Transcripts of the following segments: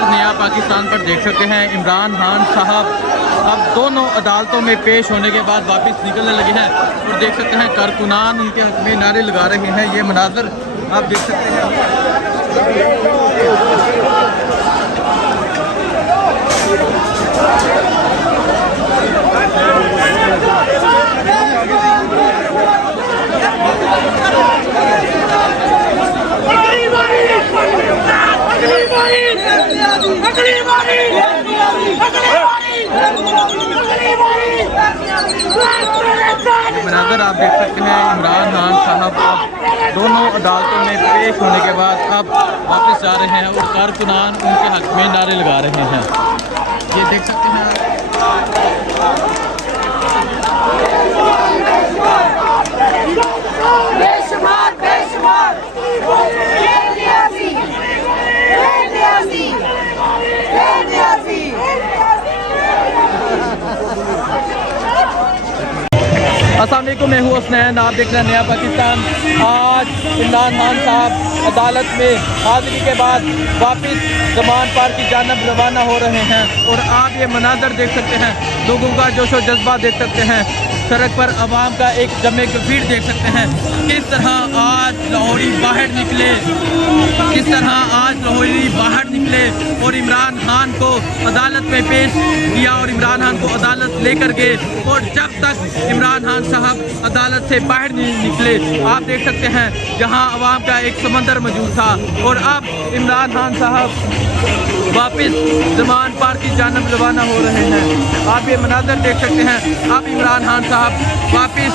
नया पाकिस्तान पर देख सकते हैं। इमरान खान साहब अब दोनों अदालतों में पेश होने के बाद वापस निकलने लगे हैं और देख सकते हैं कारकुनान उनके हक में नारे लगा रहे हैं। ये मनाजर आप देख सकते हैं। मनाजर आप देख सकते हैं। इमरान खान साहब अब दोनों अदालतों में पेश होने के बाद अब वापस जा रहे हैं और कारकुनान उनके हक में नारे लगा रहे हैं। ये देख सकते हैं अस्सलाम वालेकुम, मैं हूँ हुसनैन, आप देख रहे हैं नया पाकिस्तान। आज इमरान खान साहब अदालत में हाजिरी के बाद वापस ज़मान पार की जानब रवाना हो रहे हैं और आप ये मनाजर देख सकते हैं, लोगों का जोश व जज्बा देख सकते हैं, सड़क पर आवाम का एक जमे की भीड़ देख सकते हैं। किस तरह आज लाहौरी बाहर निकले, किस तरह आज लाहौरी बाहर निकले और इमरान खान को अदालत में पेश किया और इमरान खान को अदालत लेकर गए। और जब तक इमरान खान साहब अदालत से बाहर नहीं निकले, आप देख सकते हैं जहां आवाम का एक समंदर मौजूद था। और अब इमरान खान साहब वापस ज़मान पार की जानब रवाना हो रहे हैं। आप ये मनाजर देख सकते हैं। अब इमरान खान साहब वापस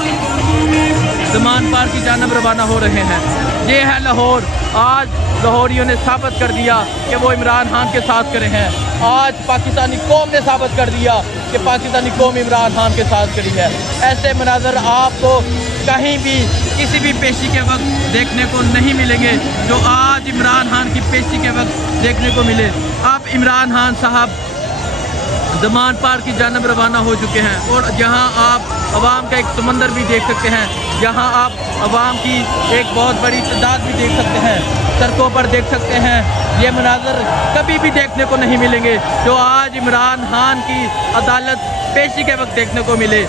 ज़मान पार की जानब रवाना हो रहे हैं। ये है लाहौर। आज लाहौरियों ने साबित कर दिया कि वो इमरान खान के साथ खड़े हैं। आज पाकिस्तानी कौम ने साबित कर दिया कि पाकिस्तानी कौम इमरान खान के साथ खड़ी है। ऐसे मनाजर आपको कहीं भी किसी भी पेशी के वक्त देखने को नहीं मिलेंगे जो आज इमरान खान की पेशी के वक्त देखने को मिले। अब इमरान खान साहब ज़मान पार की जानब रवाना हो चुके हैं और जहां आप अवाम का एक समंदर भी देख सकते हैं, जहां आप अवाम की एक बहुत बड़ी तादाद भी देख सकते हैं, सड़कों पर देख सकते हैं। ये मनाजर कभी भी देखने को नहीं मिलेंगे जो आज इमरान खान की अदालत पेशी के वक्त देखने को मिले।